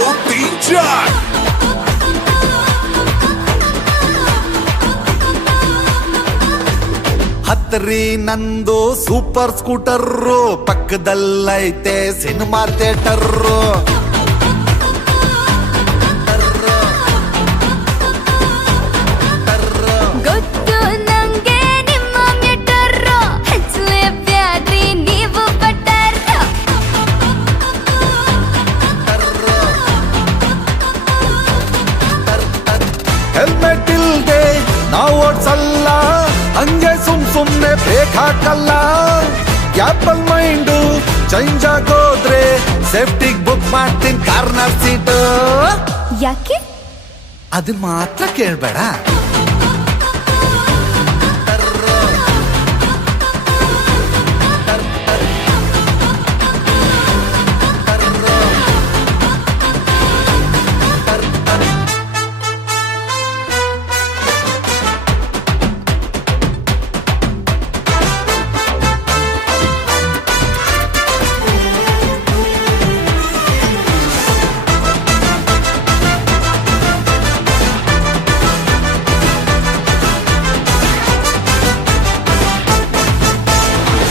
तीन चार ಹತ್ರಿ ನಂದು ಸೂಪರ್ ಸ್ಕೂಟರ್ ಪಕ್ಕದಲ್ಲೈತೆ ಸಿನಿಮಾ ಥಿಯೇಟರ್ ಗೊತ್ತು ನಂಗೆ ನಿಮ್ಮ ಮೆಟರ್ ಹಚ್ಚಲೇ ಬ್ಯಾಡ್ರಿ ನೀವು ಬಟರ್ ಹೆಲ್ಮೆಟ್ ಇಲ್ದೆ ನಾವು ಓಡ್ಸಲ್ಲ ಹಂಗೆ ಸುಮ್ನೆ ಬ್ರೇಕ್ ಹಾಕಲ್ಲ ಆಪಲ್ ಮೈಂಡು ಚೇಂಜ್ ಆಗೋದ್ರೆ ಸೇಫ್ಟಿಗ್ ಬುಕ್ ಮಾಡ್ತೀನಿ ಕಾರ್ನರ್ ಸೀಟ್ ಯಾಕೆ ಅದನ್ನ ಮಾತ್ರ ಕೇಳ್ಬೇಡ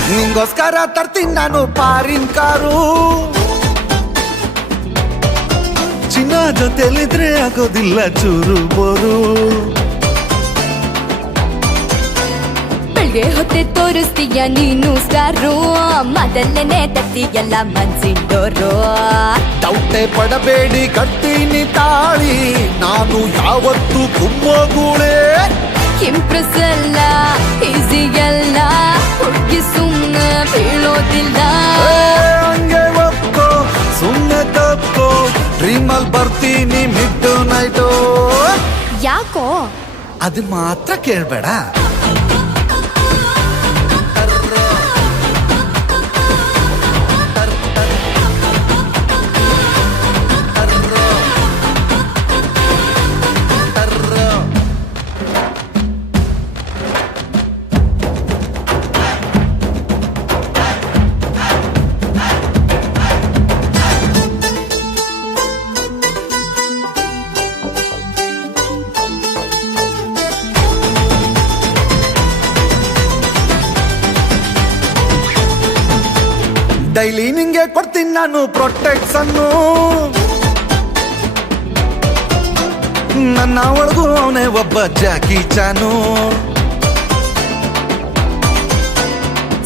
ನಿಂಗೋಸ್ಕರ ತರ್ತೀನಿ ನಾನು ಪಾರಿನ್ ಕಾರು ಚಿನ್ನ ಜೊತೆಲಿದ್ರೆ ಆಗೋದಿಲ್ಲ ಚೂರು ಬೋರು ಬೆಳ್ಗೆ ಹೊತ್ತೆ ತೋರಿಸ್ತೀಯ ನೀನು ಸ್ಟಾರು ಮೊದಲನೇ ತತ್ತೀಯಲ್ಲ ಮನ್ಸಿಂಡೋರು ಡೌಟೆ ಪಡಬೇಡಿ ಕಟ್ತೀನಿ ತಾಳಿ ನಾನು ಯಾವತ್ತು ಕುಮ್ಮೋಗೂಳೆ ಇಂಪ್ರೆಸ್ ಅಲ್ಲ ಈಸಿ ಅಲ್ಲ ಹುಡುಗಿ ಸುಮ್ಮನೆ ಬೀಳೋದಿಲ್ಲ ಹಂಗೆ ಒಪ್ಕೋ ಸುಮ್ಮನೆ ತಪ್ಪೋ ಡ್ರೀಮಲ್ ಬರ್ತೀನಿ ಮಿಡ್ ನೈಟು ಯಾಕೋ ಅದನ್ನ ಮಾತ್ರ ಕೇಳ್ಬೇಡ ಡೈಲಿ ನಿಂಗೆ ಕೊಡ್ತೀನಿ ನಾನು ಪ್ರೊಟೆಕ್ಷನ್ ನನ್ನ ಒಳಗೂ ಅವನೇ ಒಬ್ಬ ಜಾಕಿ ಚಾನು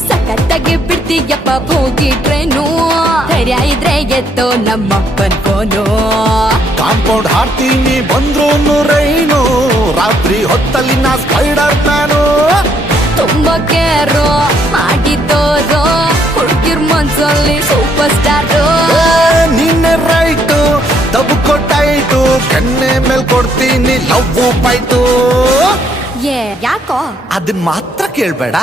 ಸಖತ್ತಾಗಿ ಬಿಡ್ತೀಯಪ್ಪ ಹೋಗಿ ಟ್ರೈನು ಧೈರ್ಯ ಇದ್ರೆ ಎತ್ತೋ ನಮ್ಮಪ್ಪನ್ ಫೋನು ಕಾಂಪೌಂಡ್ ಹಾಡ್ತೀನಿ ಬಂದ್ರು ರೈನು ರಾತ್ರಿ ಹೊತ್ತಲ್ಲಿ ನಾ ಸ್ಪೈಡರ್ ಮ್ಯಾನು ತುಂಬಾ ಕೇರು ಮಾಡಿದ್ದೋರು ಹುಡುಗಿರ್ ಮನ್ಸಲ್ಲಿ ಸೂಪರ್ ಸ್ಟಾರು ನಿನ್ನೆ ರೈಟು ತಬ್ಕೊಟ್ಟಾಯ್ತು ಕಣ್ಣೆ ಮೇಲ್ ಕೊಡ್ತೀನಿ ಲವ್ ಬೈಟು ಯಾಕೋ ಅದನ್ನ ಮಾತ್ರ ಕೇಳ್ಬೇಡ